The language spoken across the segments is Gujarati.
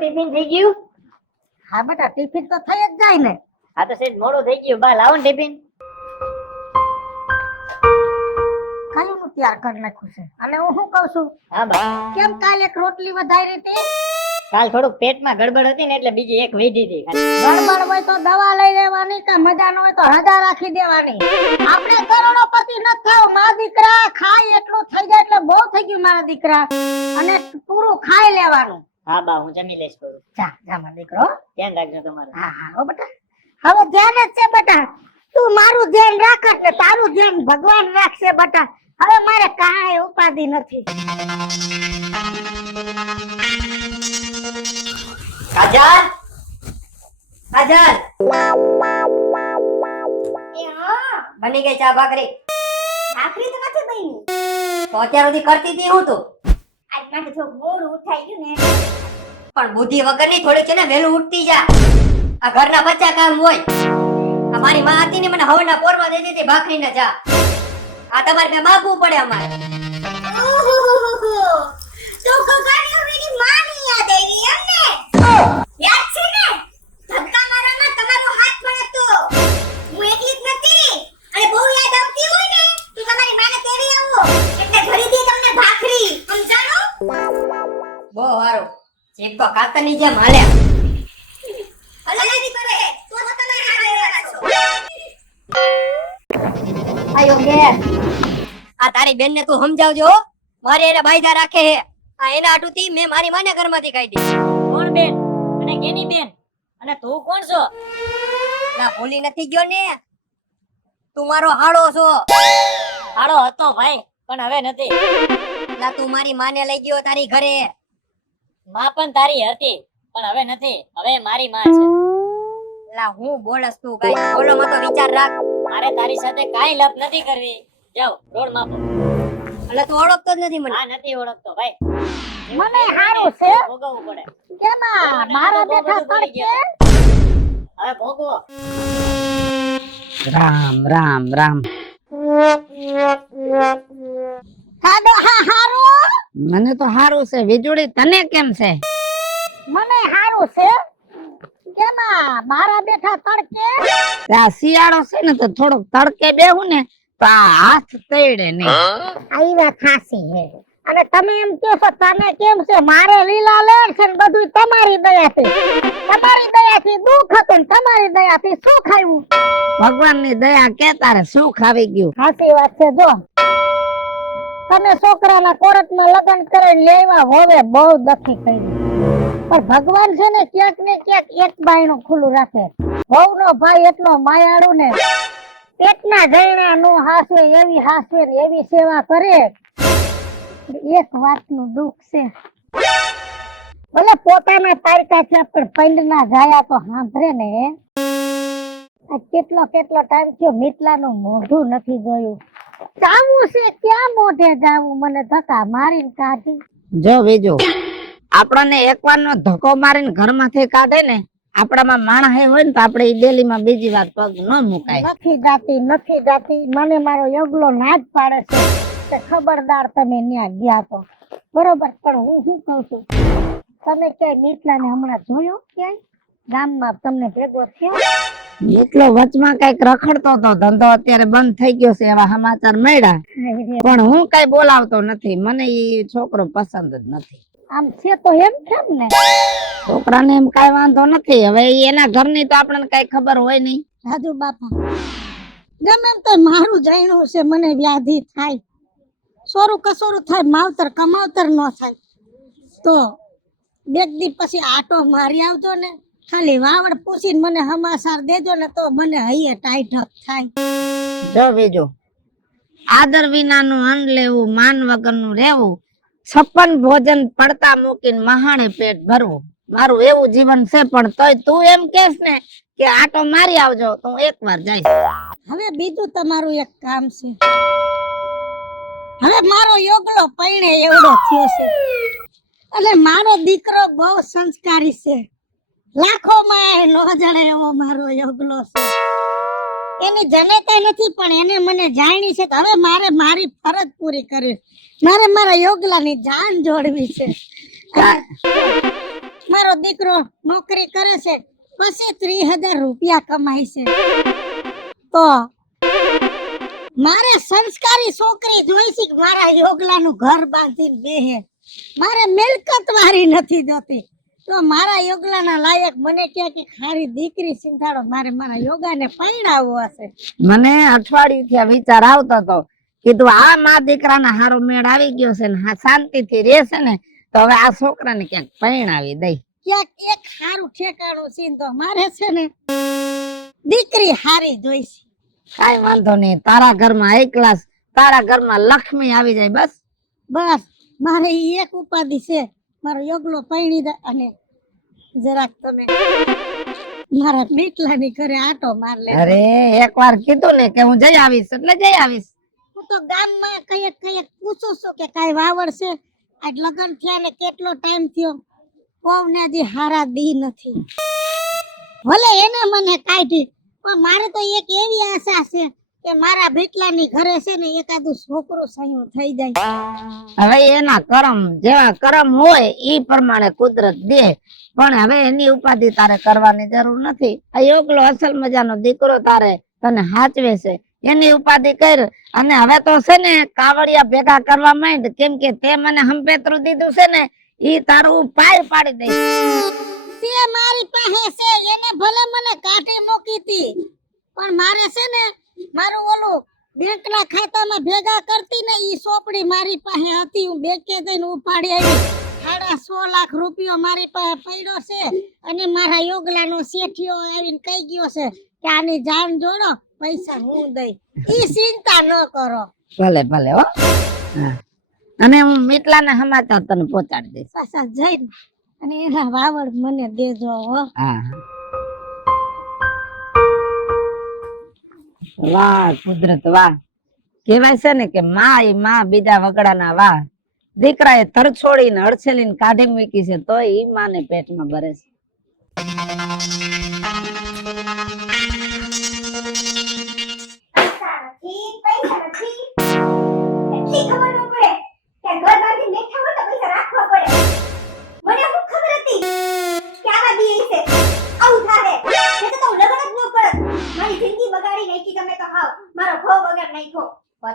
ટિફિન થઈ ગયું? હા બેટા ટિફિન તો થઈ જ જાય ને. હા તો સેજ મોડું થઈ ગયું, બા લાવો ને ટિફિન. કયું નું તૈયાર કરી નાખ્યું છે? અને હું શું કહું છું, હા બા, કેમ કાલ એક રોટલી વધારી હતી? કાલ થોડુંક પેટમાં ગડબડ હતી ને એટલે બીજી એક વધી હતી ખાલી. ગડબડ હોય તો દવા લઈ લેવાની, કે મજા ન હોય તો રજા રાખી દેવાની. આપણે કરોડોપતિ નથી થાવ, મારા દીકરા ખાય એટલું થઈ જાય એટલે બહુ થઈ ગયું મારા દીકરા, અને પૂરું ખાઈ લેવાનું. હા બા, હું જમી લઈશ થોડું. જા જા મારો દીકરો. ધ્યાન રાખજો તમારું. હા હા હો બેટા, હવે ધ્યાન જ છે બેટા. તું મારું ધ્યાન રાખ એટલે તારું ધ્યાન ભગવાન રાખશે બેટા. હવે મારે કાંઈ ઉપાધિ નથી. કાજલ, કાજલ, બની ગઈ ચા ભાખરી? ભાખરી તો નથી બની. તો અત્યાર સુધી કરતી હતી હું તું? આજ માટે થોડું મોડું ઉઠાઈ ગયું ને. પણ બુદ્ધિ વગરની થોડી છે ને, વહેલું ઉઠતી જા. આ ઘરના બચ્ચા કામ હોય. આ મારી માં હતી ને, મને હવના પોરમાં દઈ દીધી ભાખરી ને ચા. આ તમારે બે માગવું પડે અમારે. તો કગાની ઓની માની યાદ આવી એમને? યાદ છે ને? ધક્કા મારવામાં તમારો હાથ પણ હતો. હું એકલી જ નથી, અને બહુ યાદ આવતી હોય ને તો તમારી માને તેડી આવો એટલે ઘડી દી તમને ભાખરી. સમજાણો? બહુ સારું. જીભ તો કાતરની જેમ હાલે. અલાજી કરે તો તમે હારે રાખો. આયો બેન, આ તારી બેન ને તું સમજાવજો હો. મારે એને બાયદા રાખે હે. આ એના આટુથી મેં મારી માને ઘરમાંથી કાઢી. કોણ બેન? અને કેની બેન? અને તું કોણ છો? ના ભૂલી નથી ગયો ને? તું મારો હાળો છો. હાળો હતો ભાઈ, પણ હવે નથી. ના તું મારી માને લઈ ગયો તારી ઘરે. માં પણ તારી હતી, પણ હવે નથી. હવે મારી માં છે. લા હું બોલસ તું કાઈ બોલો માં તો વિચાર રાખ. મારે તારી સાથે કાઈ લપ નથી કરવી. જાવ રોડ માપો. એટલે તું ઓળખતો જ નથી મને? હા નથી ઓળખતો ભાઈ. મને હારું છે. ભોગવવું પડે. કેમાં મારા બેઠા તડકે? હવે ભોગવો. રામ રામ રામ. હાડો હા હારું. મને તો હારું છે. વીજળી તને કેમ છે? મને હારું છે. કેમાં મારા બેઠા તડકે? આ શિયાળો છે ને તો થોડોક તડકે બેહું ને તો આ હાથ તળે નહીં. આઈ વાત ખાસી હે. અને તમે એમ કહો છો તને કેમ છે? મારે લીલા લેર છે ને બધું તમારી દયાથી. તમારી દયાથી દુઃખ હતું ને તમારી દયાથી સુખ આવ્યું. ભગવાનની દયા કે તારે સુખ આવી ગયું. સાચી વાત છે. જો તમે છોકરાના કોર્ટમાં લગ્ન કરીને લેવા હોવે બહુ દખી કરી, પણ ભગવાન છે ને ક્યાંક ને ક્યાંક એક બાયણું ખુલ્લું રાખે. વહુનો ભાઈ એટલો માયાળુ ને પેટના જૈણા નો હાસવે એવી હાસવે ને એવી સેવા કરે. એક વાતનું દુઃખ છે, ભલે પોતાના પારકા છે પણ પંડના જાયા તો સાંભળે ને. આ કેટલો ટાઈમ થયો મિતલાનું મોઢું નથી જોયું. જાવું છે ક્યાં મોઢે જાવું? મને ધક્કા મારીને કાઢી. જો બીજો આપણને એકવાર નો ધક્કો મારીને ઘરમાંથી કાઢે ને, આપણામાં માણસ હોય ને તો આપણે ઈ ડેલીમાં બીજી વાર પગ ન મુકાય. નથી જાતી. મને મારો યોગલો ના જ પાડે છે કે ખબરદાર તમે ન્યા ગયા તો બરોબર. પણ હું શું કહું છું, તમે ક્યાંય મિતલાને હમણાં જોયો? ક્યાંય ગામમાં તમને ભેગો થયો? એટલો વચમાં કઈક રખડતો હતો, ધંધો અત્યારે બંધ થઈ ગયો છે એવા સમાચાર મળ્યા, પણ હું કઈ બોલાવતો નથી. મને ઈ છોકરો પસંદ જ નથી. આમ છે તો એમ કેમ ને? છોકરાને એમ કઈ વાંધો નથી. હવે એના ઘરની તો આપણને કઈ ખબર હોય નહીં. રાજુ બાપા ગમે એમ તો મારું જાણ્યું છે, મને વ્યાધિ થાય, સોરું કસોરું થાય, માવતર કમાવતર ન થાય તો બે દી પછી આટો મારી આવજો ને, ખાલી વાવડ પૂછીને મને હમાસાર દેજો ને તો મને હૈયે ટાઈટક થાય. જો બીજું આદર વિનાનું અન્ન લેવું, માન વગરનું રહેવું, 56 ભોજન પડતા મૂકીને મહાણે પેટ ભરવું, મારું એવું જીવન છે. પણ તોય તું એમ કેસ ને કે આટો મારી આવજો તો હું એકવાર જઈશ. હવે બીજું તમારું એક કામ છે. હવે મારો યોગલો પૈણે એવડો થયો છે, એટલે મારો દીકરો બહુ સંસ્કારી છે, લાખોમાં નો જણે એવો મારો યોગલો છે. એની જનેતા નથી પણ એને મને જાણી છે. હવે મારે મારી ફરજ પૂરી કરવી, મારે મારા યોગલાની જાન જોડવી છે. મારો દીકરો નોકરી કરે છે પછી 30,000 રૂપિયા કમાય છે તો મારે સંસ્કારી છોકરી જોઈ છે કે મારા યોગલાનું ઘર બાંધીને બેહે. મારે મિલકત વાળી નથી જોતી. તો મારા યોગલાના લાયક મને કહે કે ખારી દીકરી સિંધાડો, મારે મારા યોગાને પરણાવવો હશે. મને અઠવાડિયું થી વિચાર આવતો હતો કીધું આ મા દીકરાના હારો મેળ આવી ગયો છે ને શાંતિથી રહેશે ને તો હવે આ છોકરાને ક્યાંક પરણાવી દઈ. ક્યાંક એક હારું ઠેકાણું સિંધો મારે છે ને દીકરી હારી જોઈશે. કાઈ વાંધો નહીં, તારા ઘરમાં એકલાસ, તારા ઘરમાં લક્ષ્મી આવી જાય બસ. બસ મારે ઈ એક ઉપાધિ છે, મારો યોગલો પરણી દે અને જરાક તમે મારા મીટલાની ઘરે આટો માર લે. અરે એકવાર કીધું ને કે હું જઈ આવીશ એટલે જઈ આવીશ. હું તો ગામમાં કઈક પૂછું છું કે કાઈ વાવડ છે, આજ લગ્ન થયા ને કેટલો ટાઈમ થયો, કોવને હજી હારા દી નથી. ભલે એને મને કાઢી પણ મારે તો એક એવી આશા છે કે મારા ભીટલાની ઘરે છે ને એકાદું છોકરું સયું થઈ જાય. હવે એના કરમ જેવા કરમ હોય ઈ પ્રમાણે કુદરત દે, પણ હવે એની ઉપાધિ તારે કરવાની જરૂર નથી. આ યોગલો અસલ મજાનો દીકરો તારે તને હાચવે છે, એની ઉપાધિ કર. અને હવે તો છે ને કાવડિયા ભેગા કરવા માંડ, કેમ કે તે મને હંપેતરું દીધું છે ને ઈ તારું પાય પાડી દે. તે મારી પાસે છે, એને ભલે મને કાઢી મૂકી હતી પણ મારે છે ને મારું ઓલું બેંકના ખાતામાં ભેગા કરતી ને ઈ સોપડી મારી પાસે હતી, હું બેંકે જઈને ઉપાડી આવી. 6.5 લાખ રૂપિયો મારી પાસે પડ્યો છે અને મારા યોગલાનો શેઠિયો આવીને કહી ગયો છે કે આની જાન જોડો, પૈસા હું દઈ. ઈ ચિંતા ન કરો. ભલે ભલે હો. હા. અને હું મીટલાના સમાચાર તને પહોંચાડી દઈશ. પાછા જઈને અને એના વાવડ મને દેજો હો. હા. વાહ કુદરત વાહ. કહેવાય છે ને કે માં ઈ માં બીજા વગડાના વાહ. દીકરાએ તરછોડીને હડસેલીને કાઢી મૂકી છે તો ઈ માને પેટમાં ભરે છે.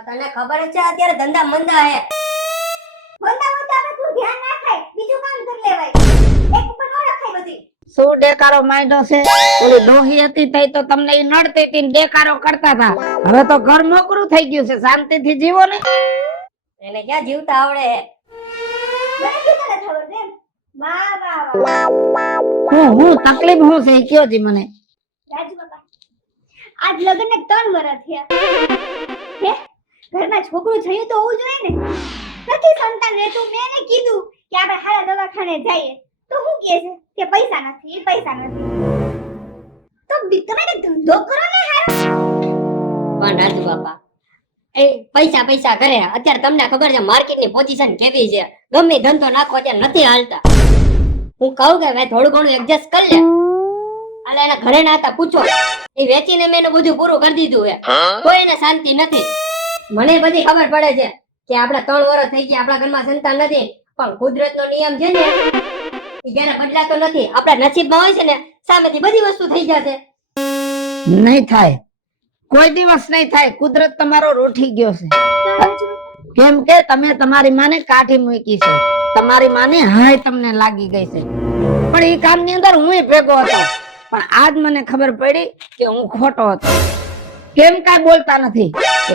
તને ખબર છે અત્યારે ધંધા મંદા હે. શું ડેકારો માંડ્યો છે? ઓલી ડોહી હતી તઈ તો તમને ઈ નડતી હતી ને ડેકારો કરતા હતા. હવે તો ઘર નોકરું થઈ ગયું છે, શાંતિથી જીવો ને. એને ક્યાં જીવતા આવડે હે? હું તકલીફ હું છે ઈ કયો જી મને. આજ લગ્ન ને 3 વર્ષ થયા હે, ઘરમાં છોકરું થયું તો હોવું જોઈએ ને. નથી સંતાન રહેતું. મેં એને કીધું કે આપણે હારા દવાખાને જઈએ તો હું કહે છે કે પૈસા નથી, પૈસા નથી. તો તમે ને ધંધો કરો ને હારો. પણ રાજુ બાપા એ પૈસા પૈસા કરે. અત્યારે તમને ખબર છે માર્કેટની પોઝિશન કેવી છે, ગમે ધંધો નાખો અત્યારે નથી હાલતા. હું કહું કે ભાઈ થોડું ઘણું એડજસ્ટ કરી લે. એટલે એના ઘરે ના હતા પૂછો, એ વેચીને મેં એનું બધું પૂરું કરી દીધું હે, તો એને શાંતિ નથી. મને બધી ખબર પડે છે કે આપડા 3 વર્ષ થઈ ગયા, આપણા ઘરમાં સંતાન નથી, પણ કુદરતનો નિયમ છે ને એ જ્યારે બદલાતો નથી. આપણા નસીબમાં હોય છે ને સામેથી બધી વસ્તુ થઈ જશે. નહીં થાય, કોઈ દિવસ નહીં થાય. કુદરત તમારો રોઠી ગયો છે. કેમ કે તમે તમારી માને કાઢી મૂકી છે, તમારી માને હાય તમને લાગી ગઈ છે. પણ એ કામની અંદર હું ભેગો હતો, પણ આજ મને ખબર પડી કે હું ખોટો હતો. કેમ કાંઈ બોલતા નથી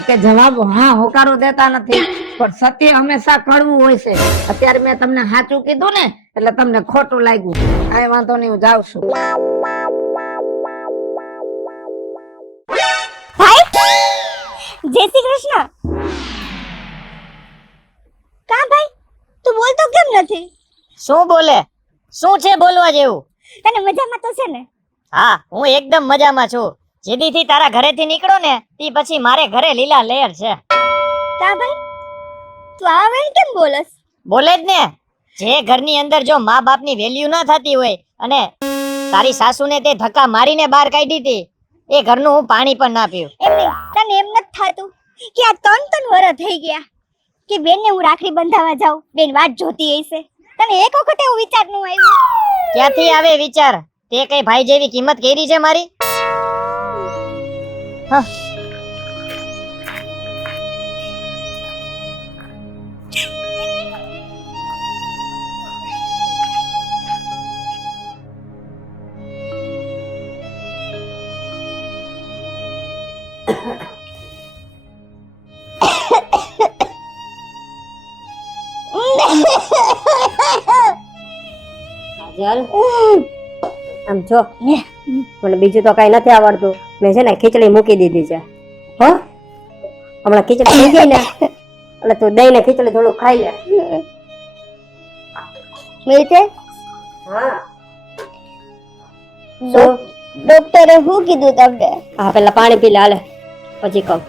કે જવાબ હા હોકારો દેતા નથી, પણ સત્ય હંમેશા કડવું હોય છે. અત્યારે મેં તમને સાચું કીધું ને એટલે તમને ખોટું લાગ્યું. કાંઈ વાંધો નહીં, હું જાઉં છું. જય શ્રી કૃષ્ણ. કા ભાઈ તું બોલતો કેમ નથી? શું બોલે? શું છે બોલવા જેવું? તને મજામાં તો છે ને? હા, હું એકદમ મજામાં છું. જેદીથી તારા ઘરેથી નીકળો ને તી પછી મારે ઘરે લીલા લહેર છે. કા ભાઈ તું આ વેણ કેમ બોલસ? બોલે જ ને. જે ઘરની અંદર જો મા બાપની વેલ્યુ ના થતી હોય અને તારી સાસુને તે ધક્કા મારીને બહાર કાઢી હતી, એ ઘરનું હું પાણી પણ ના પીઉં. એમ નહીં, તને એમ નથી થાતું કે આ 3 વર્ષ થઈ ગયા કે બેનને હું રાખડી બંધાવા જાઉં, બેન વાટ જોતી હશે? તને એક વખત એવું વિચાર ન આવ્યું? ક્યાંથી આવે વિચાર? તે કઈ ભાઈ જેવી કિંમત કરી છે મારી? કાજલ, આમ જો મને બીજું તો કઈ નથી આવડતું. મેં છે ને ખીચડી મૂકી દીધી છે. હો, હમણાં ખીચડી થઈ ગઈ ને એટલે તું દહીં ને ખીચડી થોડું ખાઈ લે. મિલતે હા, ડોક્ટરે શું કીધું તમને? હા પેલા પાણી પી લે, હાલે પછી કહું.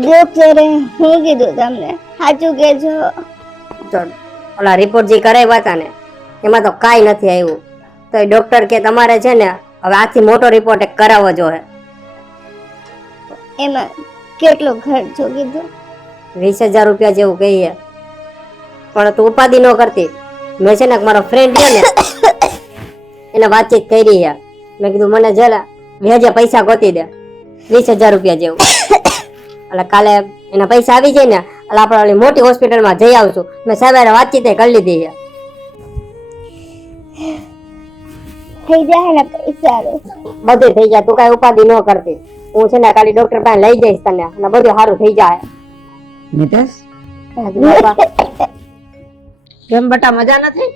ડોક્ટરે શું કીધું તમને? સાચું કેજો. તો ઓલા રિપોર્ટ જે કરાવ્યા હતા ને એમાં તો કાંઈ નથી આવ્યું. તો એ ડોક્ટર કે તમારે છે ને હવે આથી મોટો રિપોર્ટ એક કરાવવો જોઈએ. એમાં કેટલો ખર્ચો કીધું? 20,000 રૂપિયા જેવું કહીએ. પણ તું ઉપાધિ ન કરતી. મેં છે ને મારો ફ્રેન્ડ છે ને એને વાતચીત કરી છે. મેં કીધું મને જરા વ્યાજે પૈસા ગોતી દે 20,000 રૂપિયા જેવું. એટલે કાલે એના પૈસા આવી જાય ને એટલે આપણે ઓલી મોટી હોસ્પિટલમાં જઈ આવશું. મેં સવારે વાતચીત કરી લીધી છે. થઈ જાય ને પૈસા? બધું થઈ જાય, તું કઈ ઉપાધિ ન કરતી. હું છે ને ખાલી ડોક્ટર પાસે લઈ જઈશ તને અને બધું સારું થઈ જાય. મિતેશ, રાજુ બાપા, કેમ બટા મજા નથી?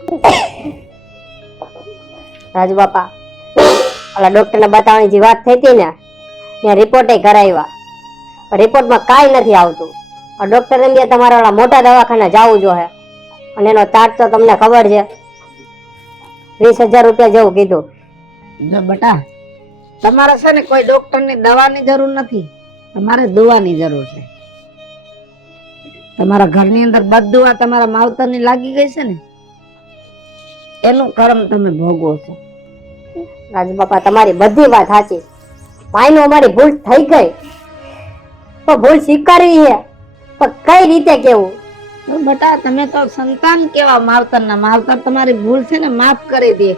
રાજુ બાપા, ઓલા ડોક્ટર ને બતાવવાની જે વાત થઈ હતી ને ત્યાં રિપોર્ટ કરાવ્યા. રિપોર્ટમાં કાંઈ નથી આવતું. ડોક્ટર એમ કે તમારે ઓલા મોટા દવાખાને જવું જોઈએ અને એનો ચાર્જ તો તમને ખબર છે 20,000 રૂપિયા જેવું કીધું. જો બટા, તમારે છે ને કોઈ ડોક્ટર ની દવાની જરૂર નથી, તમારે દુવાની જરૂર છે. તમારા ઘરની અંદર બધું આ તમારા માવતર ની લાગી ગઈ છે ને એનું કર્મ તમે ભોગવો છો. રાજુ બાપા, તમારી બધી વાત સાચી. ભાઈનો અમારી ભૂલ થઈ ગઈ તો ભૂલ સ્વીકારવી છે, પણ કઈ રીતે કેવું? તો બટા, તમે તો સંતાન કેવા માવતર ના. માવતર તમારી ભૂલ છે ને માફ કરી દે.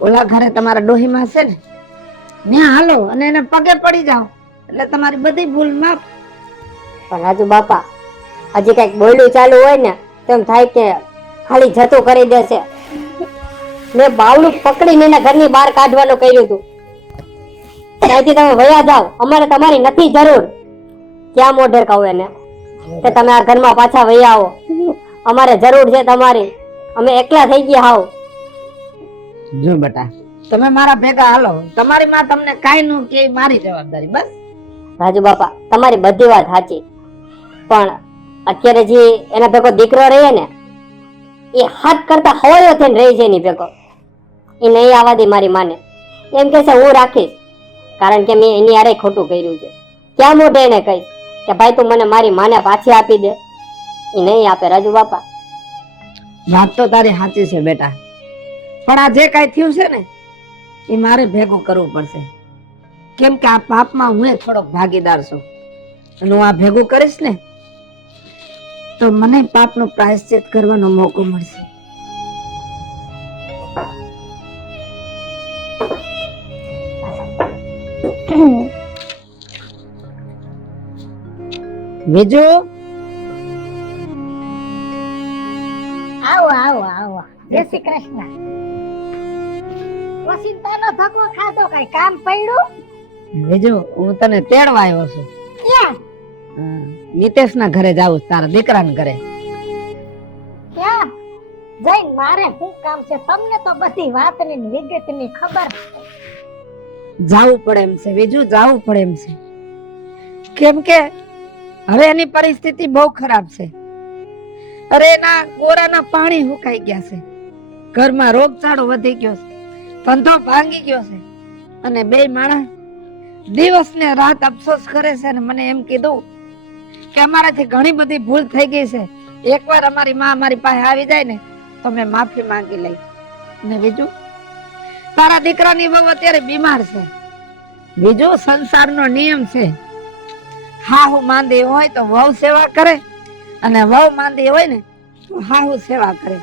ઓલા ઘરે તમારા ડોહીમાં છે ને ત્યાં હાલો અને એને પગે પડી જાઓ એટલે તમારી બધી ભૂલ માફ. પણ રાજુ બાપા, હજી કઈક બોલ્યું ચાલુ હોય ને તો એમ થાય કે ખાલી જતું કરી દેશે. મેં બાવલું પકડીને એના ઘરની બહાર કાઢવાનું કર્યું હતું. ત્યાંથી તમે વયા જાઓ, અમારે તમારી નથી જરૂર. ક્યાં મોઢે કહું એને કે તમે આ ઘરમાં પાછા વયા આવો, અમારે જરૂર છે તમારી. અમે એકલા થઈ ગયા હાવ. જો બેટા, તમે મારા ભેગા હાલો, તમારી માં તમને કાઈ ન કે મારી જવાબદારી બસ. રાજુ બાપા, તમારી બધી વાત સાચી, પણ અત્યારે જે એના ભેગો દીકરો રહે ને એ હાથ કરતા હવાયો થઈને રહી છે એની ભેગો. એ નહીં આવવા દે મારી માને. એમ કે છે હું રાખીશ, કારણ કે મેં એની હારે ખોટું કર્યું છે. ક્યાં મોઢે એને કહીશ કે ભાઈ તું મને મારી માને પાછી આપી દે? એ નહીં આપે રાજુ બાપા. વાત તો તારી સાચી છે બેટા, પણ આ જે કઈ થયું છે ને એ મારે ભેગું કરવું પડશે. કેમ કે આ પાપમાં હું થોડોક ભાગીદાર છું અને હું આ ભેગું કરીશ ને તો મને પાપનો પ્રાયશ્ચિત કરવાનો મોકો મળશે. બીજું આવો આવો આવો. જય શ્રી કૃષ્ણ. વસિંતાનો ધક્કો ખાધો, કઈ કામ પડ્યું? બીજું હું તને તેડવા આવ્યો છું. ક્યાં? નિતેશ ના ઘરે જાવું, તારા દીકરાના ઘરે. ક્યાં જઈને મારે શું કામ છે? તમને તો બધી વાતની વિગતની ખબર. જાવું પડે એમ છે બીજું, જાવું પડે એમ છે. કેમ કે હવે એની પરિસ્થિતિ બહુ ખરાબ છે. અરે એના ગોરાના પાણી સુકાઈ ગયા છે, ઘરમાં રોગચાળો વધી ગયો છે, ધંધો ભાંગી ગયો છે અને બે માણસ દિવસ ને રાત અફસોસ કરે છે અને મને એમ કીધું કે અમારાથી ઘણી બધી ભૂલ થઈ ગઈ છે, એકવાર અમારી માં અમારી પાસે આવી જાય ને તો મેં માફી માંગી લઈ. ને બીજું તારા દીકરાની વહુ અત્યારે બીમાર છે. બીજું સંસારનો નિયમ છે, હા હું માંદી હોય તો વહુ સેવા કરે અને વહુ માંદી હોય ને તો હાહુ સેવા કરે.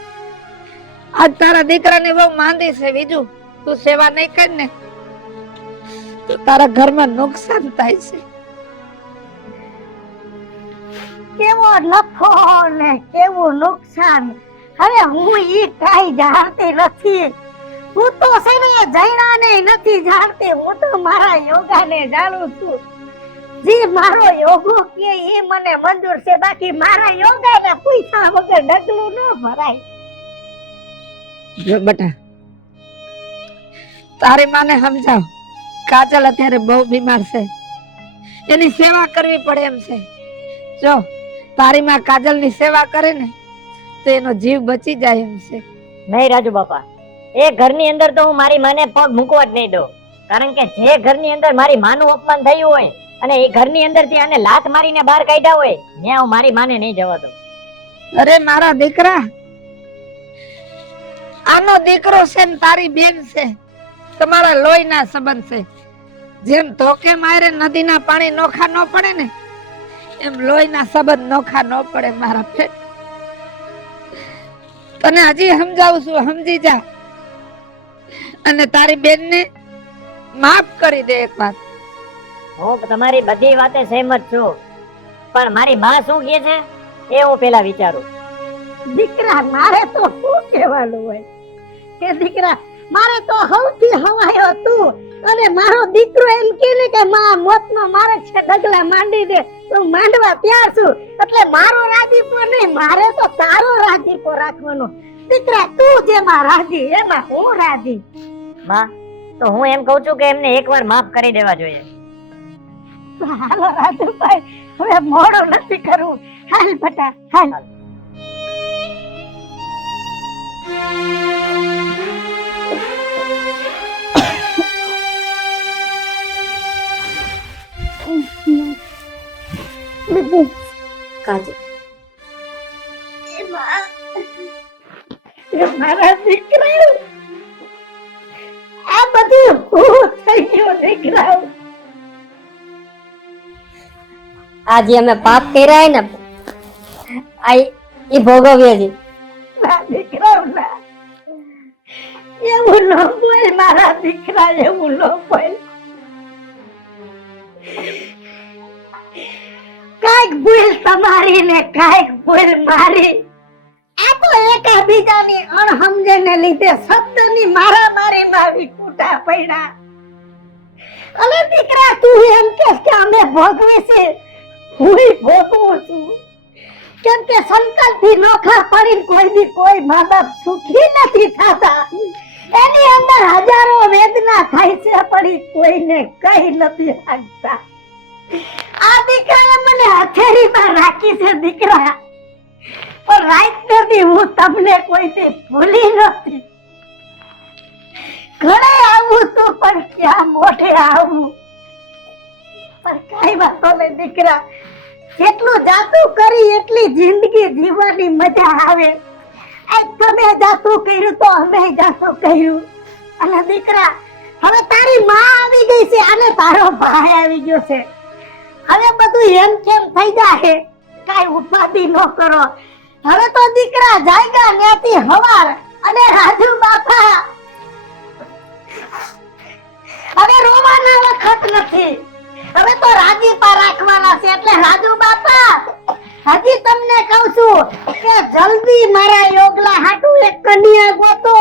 આજ તારા દીકરાની વહુ માંદી છે, બીજું તું સેવા નહીં કર ને તો તારા ઘરમાં નુકસાન થાય છે. કેવો નફો ને કેવું નુકસાન. હવે હું ઈ કાઈ જાણતી નથી. હું તો છે ને જૈનાને નથી જાણતી, હું તો મારા યોગાને જાણું છું. જે મારો યોગો કે એ મને મંજૂર છે, બાકી મારા યોગાને પૈસા વગર ડગલું ન ભરાય. જો બેટા, તારી માને સમજાવ, કાજલ અત્યારે બહુ બીમાર છે, એની સેવા કરવી પડે એમ છે. જો તારી માં કાજલ ની સેવા કરે ને તો એનો જીવ બચી જાય એમ છે. નહીં રાજુ બાપા, એ ઘરની અંદર તો હું મારી માને પગ મૂકવા જ નહીં દઉં. કારણ કે જે ઘરની અંદર મારી માનું અપમાન થયું હોય અને એ ઘરની અંદર થી આને લાત મારીને બહાર કાઢ્યા હોય, ત્યાં હું મારી માને નહીં જવા દઉં. અરે મારા દીકરા, આનો દીકરો છે ને તારી બેન છે, તમારા લોહીના સંબંધ છે. જેમ ધોકે મારે નદીના પાણી નોખા ન પડે ને એમ લોહીના સંબંધ નોખા ન પડે મારા પેટ. તને હજી સમજાવું છું, સમજી જા અને તારી બેનને માફ કરી દે એક વાત. હું તમારી બધી વાતે સહેમત છું, પણ મારી માં શું કહે છે એ હું પેલા વિચારું. દીકરા, મારે તો શું કહેવાનું હોય કે દીકરા, મારે તો સૌથી હવાયો તું અને મારો દીકરો એમ કે ને કે માં મોતનો મારે છે ડગલા માંડી દે તો માંડવા તૈયાર છું. એટલે મારો રાજીપો નહીં, મારે તો તારો રાજીપો રાખવાનો. દીકરા, તું જેમાં રાજી એમાં હું રાજી. માં, તો હું એમ કહું છું કે એમને એકવાર માફ કરી દેવા જોઈએ. હાલો રાજુભાઈ, હવે મોડું નથી કરવું. હાલ બેટા, હાલ. કાજલ, મારા દીકરા, આ બધું હું થઈ ગયું દીકરા. આજે અમે પાપ કર્યા ને એ ભોગવીએ છીએ. ના દીકરા, ના, એવું ન બોલ મારા દીકરા, એવું ન બોલ. કાંઈક ભૂલ તમારી ને કાંઈક ભૂલ મારી. આ તો એકાબીજાની અણસમજણને લીધે શબ્દની મારામારીમાં વિખૂટા પડ્યા. અને દીકરા, તું એમ કહેશ કે અમે ભોગવી છે, હું ભોગવું છું. કેમ કે સંકલ્પથી નોખા પડીને કોઈ દી કોઈ મા બાપ સુખી નથી થતા. એની અંદર હજારો વેદના થાય છે, પણ કોઈને કહી નથી શકતા. આ દીકરાએ મને હથેળીમાં રાખી છે દીકરા, પણ રાત નથી હું તમને કોઈથી ભૂલી નથી. ઘરે આવું તું પણ ક્યાં મોઢે આવું, પણ કઈ વાતો નહીં દીકરા. જેટલું જાતું કરી એટલી જિંદગી જીવવાની મજા આવે. આ તમે જાતું કર્યું તો અમે જાતું કર્યું. અને દીકરા, હવે તારી માં આવી ગઈ છે અને તારો ભાઈ આવી ગયો છે. હવે બધું એમ કેમ થઈ જાય, કાઈ ઉપાધિ ન કરો. હવે તો દીકરા જાયગા ન્યાથી હવાર. અને રાજુ બાપા, હવે રોવાના વખત નથી, હવે તો રાજીપા રાખવાના છે. એટલે રાજુ બાપા, હજી તમને કહું છું કે જલ્દી મારા યોગલા હાટુ એક કન્યા ગોતો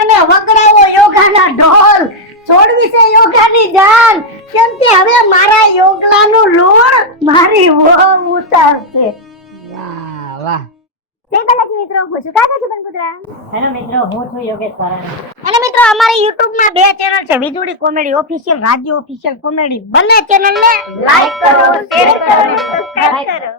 અને વગડાવો યોગાના ઢોલ, છોડવી છે યોગાની જાન. કેમ કે હવે મારા યોગલાનું લોણ મારી વહુ ઉતારશે. વાહ વાહ. જય બાલાજી મિત્રો, હું છું કાકા છુપનપુત્રા. હેલો મિત્રો, હું છું યોગેશ પારાણી. અને મિત્રો, અમારી YouTube માં 2 ચેનલ છે, વીજળી કોમેડી ઓફિશિયલ, રાજ્ય ઓફિશિયલ કોમેડી. બંને ચેનલ ને લાઈક કરો, શેર કરો, સબસ્ક્રાઇબ કરો.